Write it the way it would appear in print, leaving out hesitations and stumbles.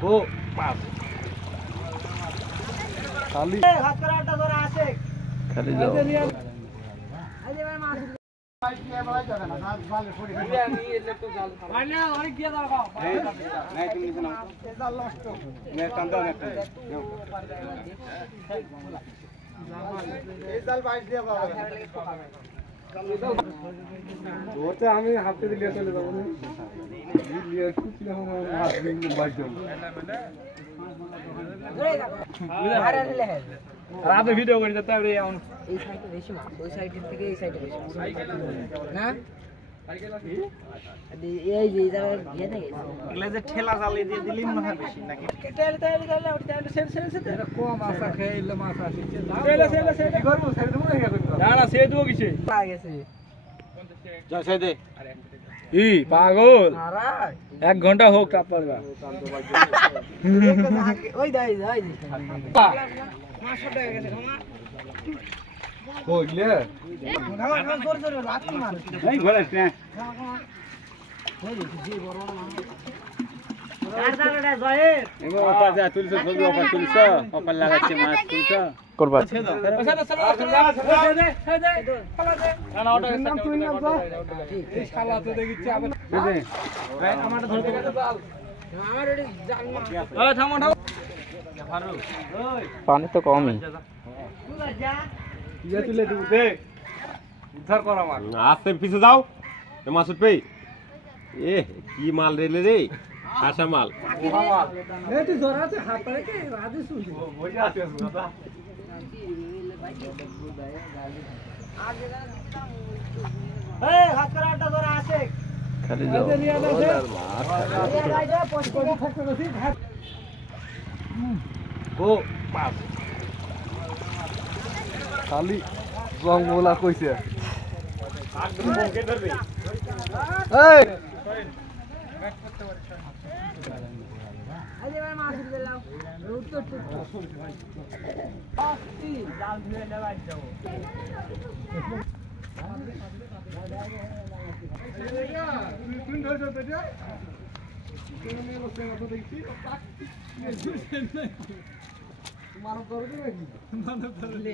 গো pass খালি হাত করে আটা ধরে আসে খালি যাও আরে ভাই মাছ ভাই কি বলা যাবে না হাত ভালো পড়ে নিয়ে এলে তো জাল ভাই না অনেক গিয়ে দাও নাই তুমি নিছ না জাল নষ্ট নে টান দাও না এই জাল বাইশ দিয়ে বাবা ওটা আমি হাতে দিয়ে চলে যাব না লিয়ে কিছু না হাত দিয়ে বাইশ দেব আরে লে আর আপনি ভিডিও করে দিতে হবে এই সাইডে বেশি মাছ ওই সাইড থেকে এই সাইডে বেশি না এই যে জায়গা দিয়ে থাকে এগুলা যে ঠেলা জালে দিয়ে দিলি মনে হয় বেশি নাকি তাহলে ওটা সেল এটা কম আসা খেলে মাছ আসে সেল কি করব সেল দেব না কি করব না সে দেব কিসে পা গেছে যা সে দে ই পাগল এক ঘন্টা হোক চাপ পারবা ওই দাই মাছ ছটা গেছে মামা কইলে না জোর জোর রাত মার এই ঘরে তে ওই জি বড় না কারদারটা জয়ের এগো ওটা যা তুলছ ছবি ওপর তুলছ ওপর লাগাচ্ছে মাছ তুলছ করবা দে না ওটা এই শালা তো দেখিছে আবার দে ভাই আমারটা ধরতে আমার ওই জাল মাছ ওই থামো ফারু ওই পানি তো কমই তুই যা ইয়া তুলে দিব দে উদ্ধার কর আমার আস্তে পিছে যাও এ মাছ উঠবে এ কি মাল রেলে রে আশা মাল এই তুই ধরা আছে হাত পারে কে রাজে শুনছি বসে আছে দাদা এই হাত করে আটা ধরে আসে খালি যাও গো পাস খালি জঙ্গলা কইছে এই ব্যাক করতে পারিস আরে ভাই মাছ দিতে লাও উত্তর তো আস্তি জাল ধরে নেওয়া যাও তুই ধরে তো যা তুমি মেলো সেনা তো দেখছি মারো করবে নাকি মারো করলে